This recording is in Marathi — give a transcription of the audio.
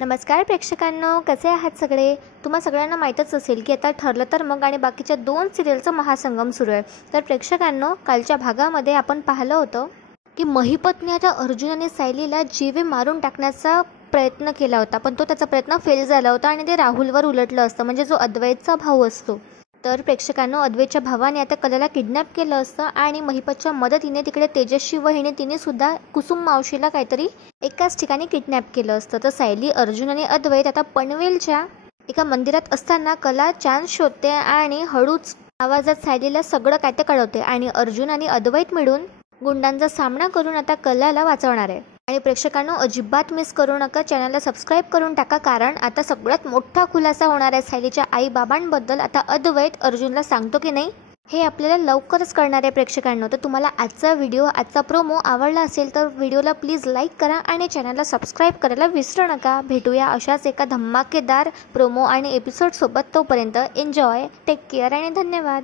नमस्कार प्रेक्षकांनो, कसे आहात सगळे? तुम्हा सगळ्यांना माहीतच असेल की आता ठरलं तर मग आणि बाकीच्या 2 सिरियलचा महासंगम सुरू आहे. तर प्रेक्षकांनो, कालच्या भागामध्ये आपण पाहिलं होतं की महिपतने आता अर्जुनाने सायलीला जीवे मारून टाकण्याचा प्रयत्न केला होता, पण तो त्याचा प्रयत्न फेल झाला होता आणि ते राहुलवर उलटलं असतं, म्हणजे जो अद्वैतचा भाऊ असतो. तर प्रेक्षकांनो, अद्वैतच्या भावाने आता कलाला किडनॅप केलं असतं आणि महिपतच्या मदतीने तिकडे तेजस्वी वहिनी तिने सुद्धा कुसुम मावशीला काहीतरी एकाच ठिकाणी किडनॅप केलं असतं. तर सायली, अर्जुन आणि अद्वैत आता पनवेलच्या एका मंदिरात असताना कला चान्स शोधते आणि हळूच आवाजात सायलीला सगळं काय ते कळवते आणि अर्जुन आणि अद्वैत मिळून गुंडांचा सामना करून आता कलाला वाचवणार आहे. आणि प्रेक्षकांनो, अजिबात मिस करू नका, चॅनलला सबस्क्राईब करून टाका, कारण आता सगळ्यात मोठा खुलासा होणार आहे सायलीच्या आई बाबांबद्दल. आता अद्वैत अर्जुनला सांगतो की नाही हे आपल्याला लवकरच कळणार आहे प्रेक्षकांनो. तर तुम्हाला आजचा व्हिडिओ, आजचा प्रोमो आवडला असेल तर व्हिडिओला प्लीज लाईक करा आणि चॅनलला सबस्क्राईब करायला विसरू नका. भेटूया अशाच एका धमाकेदार प्रोमो आणि एपिसोडसोबत. तोपर्यंत एन्जॉय, टेक केअर आणि धन्यवाद.